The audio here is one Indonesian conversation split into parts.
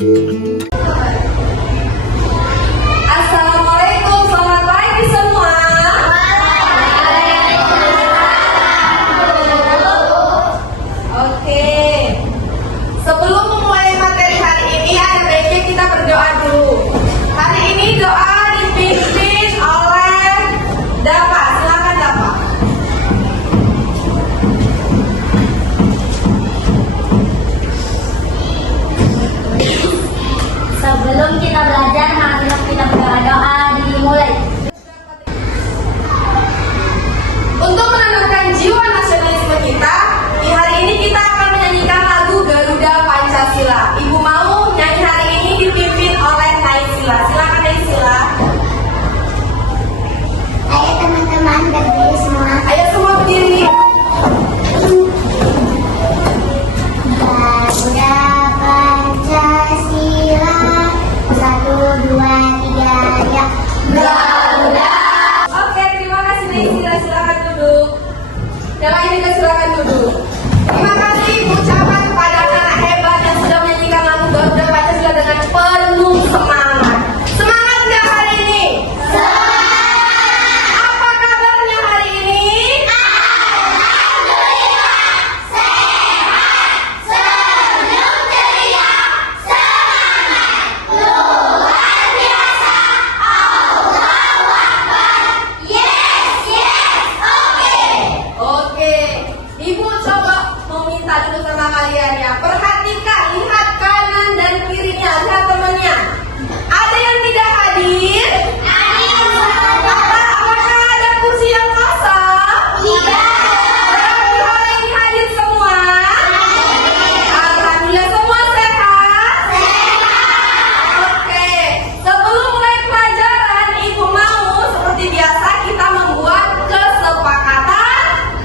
Assalamualaikum, selamat pagi semua. Oke, sebelum memulai materi hari ini ada baiknya kita berdoa dulu. Hari ini doa dipimpin oleh Dapa. Silakan Dapa. Sebelum kita belajar, marilah kita berdoa dimulai. Untuk menanamkan jiwa nasionalisme kita, di hari ini kita akan menyanyikan lagu Garuda Pancasila. Ibu mau nyanyi hari ini dipimpin oleh Naysila. Silakan Naysila. Ayo teman-teman berdiri semua. Ayo semua berdiri. Garuda Pancasila, 1, 2, 3, ya. Garuda. Oke, terima kasih Naysila. Silakan duduk. Yang lain juga silakan duduk. Terima kasih ucapan kepada anak hebat yang sudah menyanyikan lagu Garuda Pancasila dengan penuh semangat. Semangat nggak hari ini? Apa kabarnya hari ini? Oke, Ibu coba meminta dulu sama kalian ya. Perhatikan, lihat kanan dan kirinya, lihat temannya. Ada yang tidak hadir? Apakah ada kursi yang kosong? Berarti hari ini hadir semua? Alhamdulillah, semua sehat? Oke, sebelum mulai pelajaran, Ibu mau seperti biasa kita membuat kesepakatan.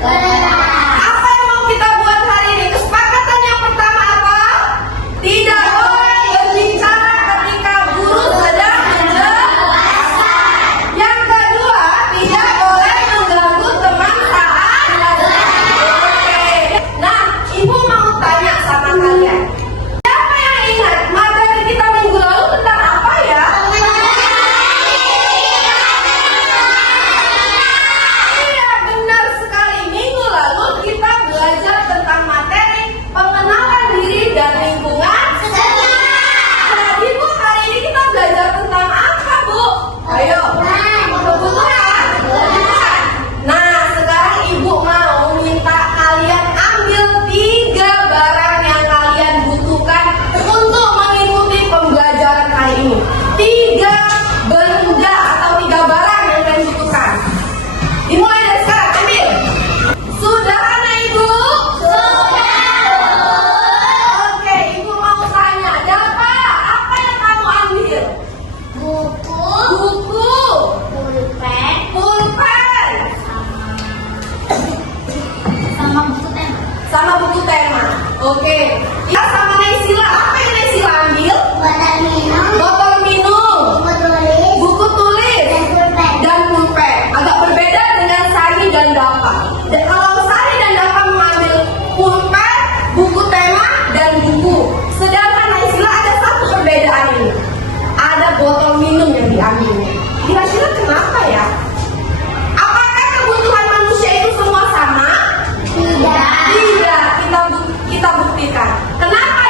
Apa yang mau kita buat hari ini? Kesepakatan yang pertama apa? Tidak boleh berbicara ketika guru sedang menjelaskan. Yang kedua, tidak boleh mengganggu teman saat belajar. Oke. Nah, Ibu mau tanya sama kalian. Siapa yang ingat materi kita minggu lalu tentang apa ya? Iya, benar sekali. Minggu lalu kita belajar tentang materi pengenalan diri dan lingkungan. Jadi Bu, hari ini kita belajar tentang apa Bu? Ayo. Kebutuhan. Nah, sekarang Ibu mau minta kalian ambil 3 barang yang kalian butuhkan untuk mengikuti pembelajaran hari ini. 3 benda atau 3 barang yang kalian butuhkan. Dimulai dari sekarang, ambil. Sudah anak Ibu? Oke, Ibu mau tanya, Dapa, apa yang kamu ambil? Buku, Buku, pulpen, pulpen, sama buku tema. sama buku tema. Oke, ya sama Naysila. Apa yang Naysila ambil? Botol minum, Botol minum, buku tulis, buku tulis, dan pulpen. dan pulpen. Agak berbeda dengan Sari dan Dapa. Dan kalau Sari dan Dapa mengambil pulpen, buku tema, dan buku. Sedangkan Naysila ada satu perbedaan ini. Ada botol minum yang diambilnya. Kira-kira kenapa ya? Apakah kebutuhan manusia itu semua sama? Tidak. Tidak. Kita buktikan. Kenapa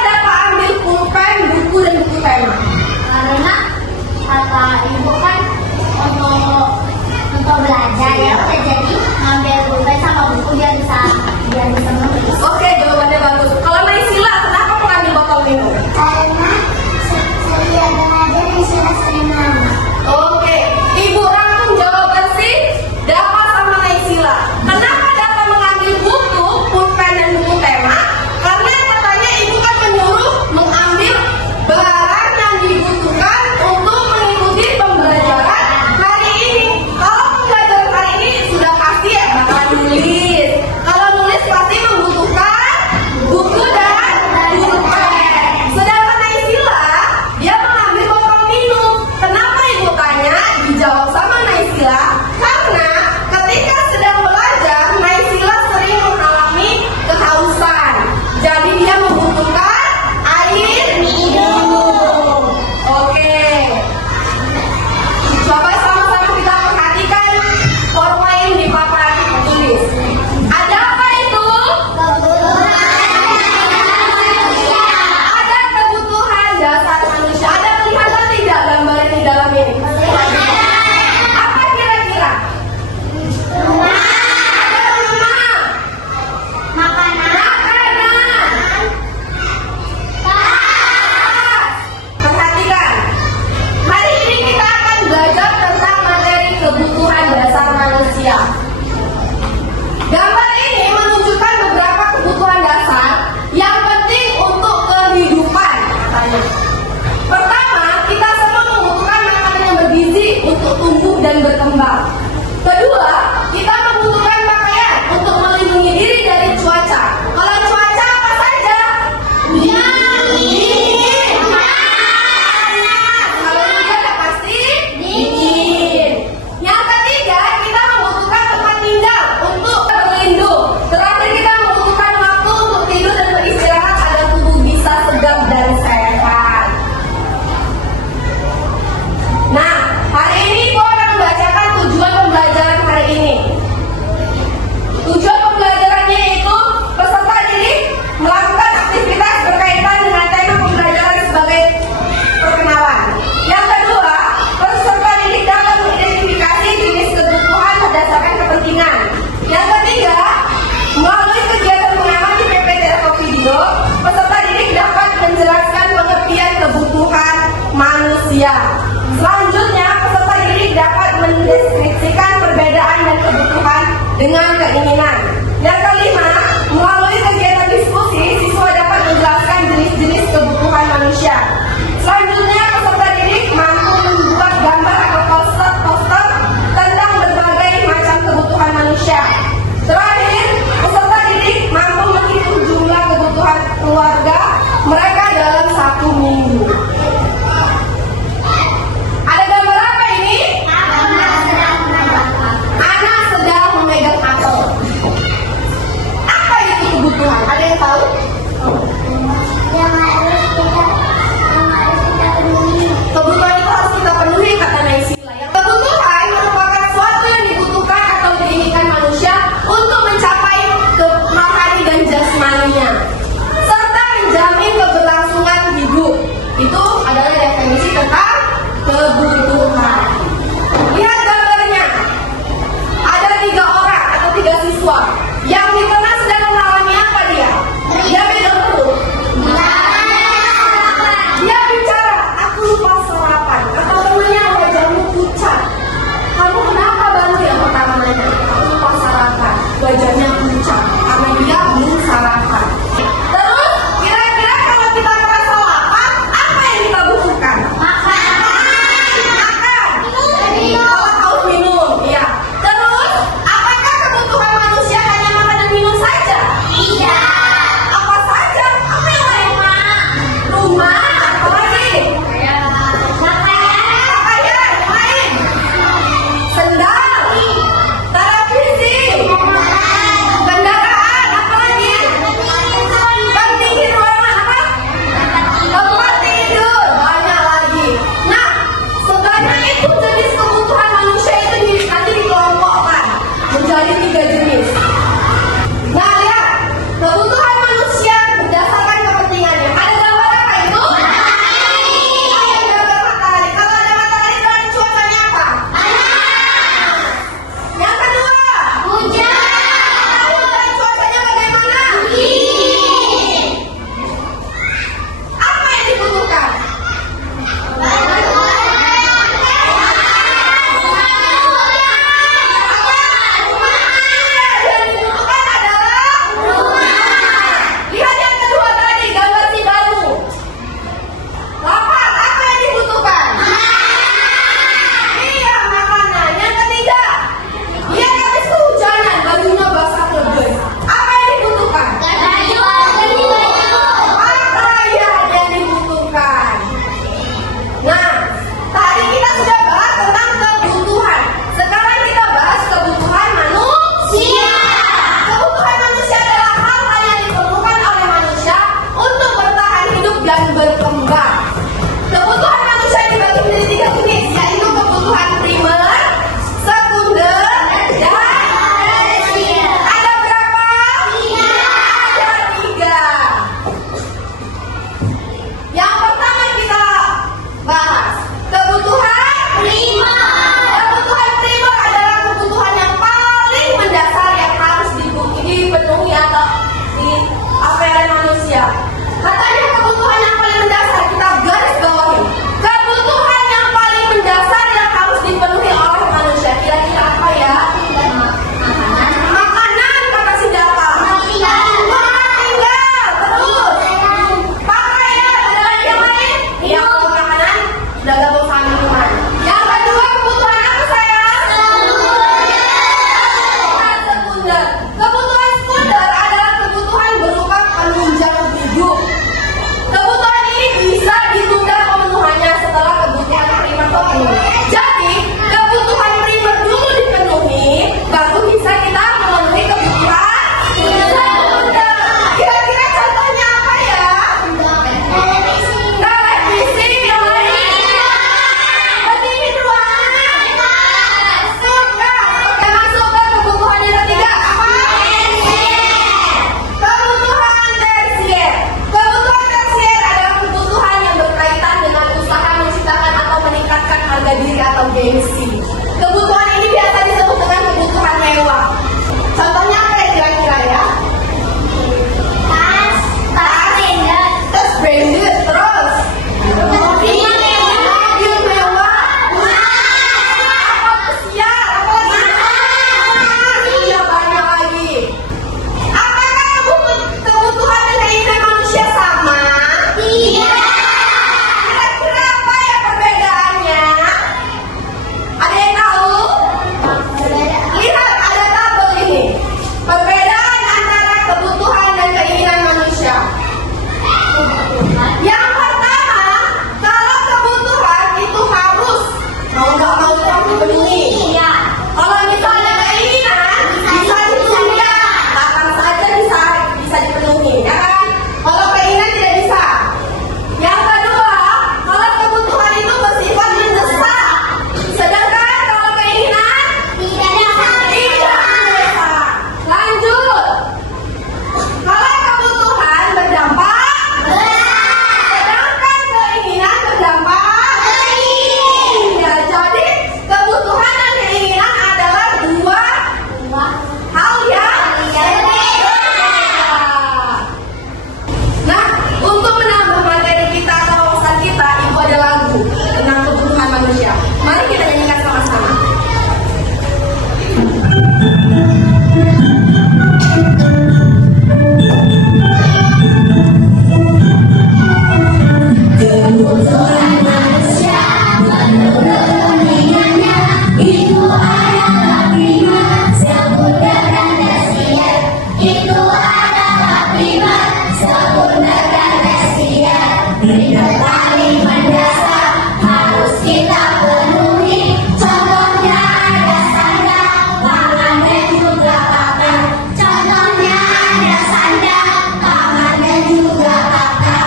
Tiga paling mendasar harus kita penuhi. Contohnya ada sandal, tangan dan juga pagar. Contohnya ada sandal, tangan dan juga pagar.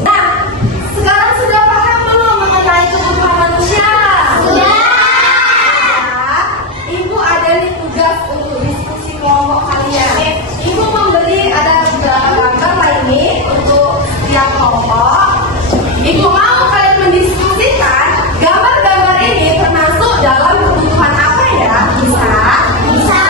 Nah, sekarang sudah paham belum mengenai kebutuhan manusia? Sudah. Nah, Ibu ada nih tugas untuk diskusi kelompok kalian. Ibu memberi ada beberapa gambar ini untuk setiap kelompok. Ibu mau kalian mendiskusikan gambar-gambar ini termasuk dalam kebutuhan apa ya? Bisa? Bisa.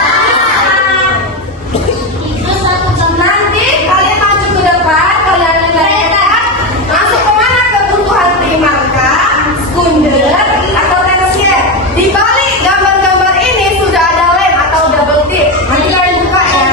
Itu satu gambar. Nanti kalian maju ke depan, kalian lihat masuk kemana kebutuhan primerkah, sekunder, atau tersier. Di balik gambar-gambar ini sudah ada lem atau double tick. Nanti kalian buka ya.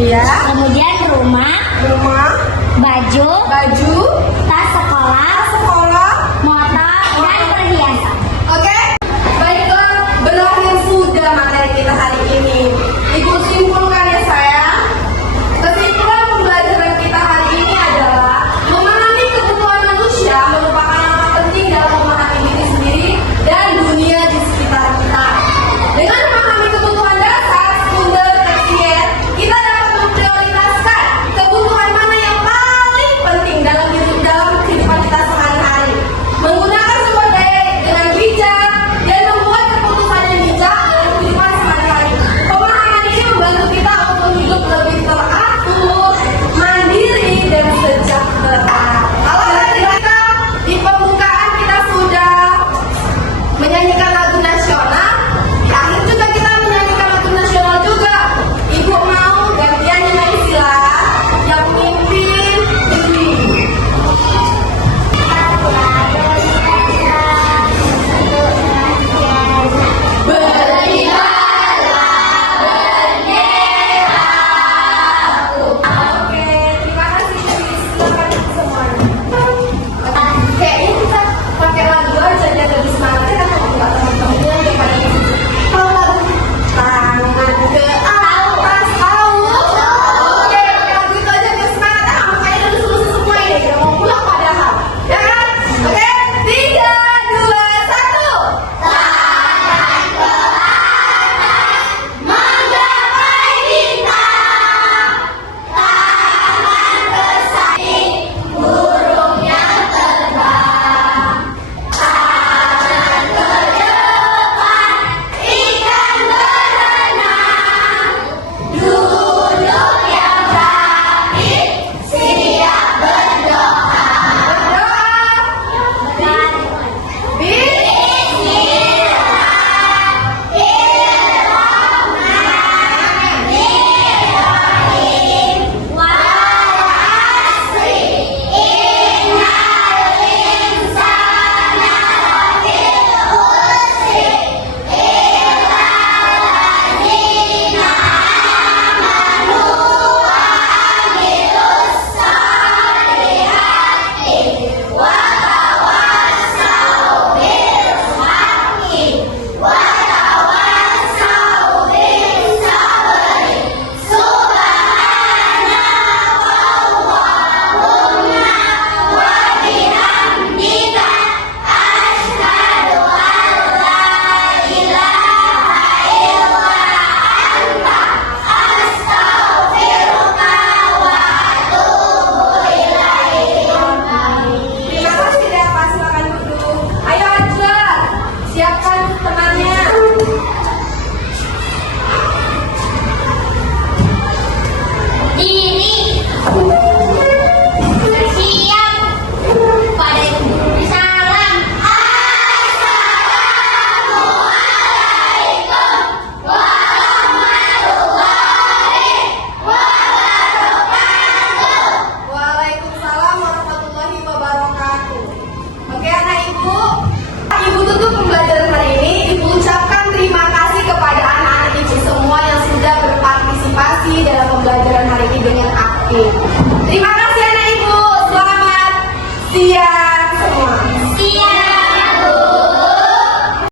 Iya. Kemudian rumah, Rumah, baju, baju,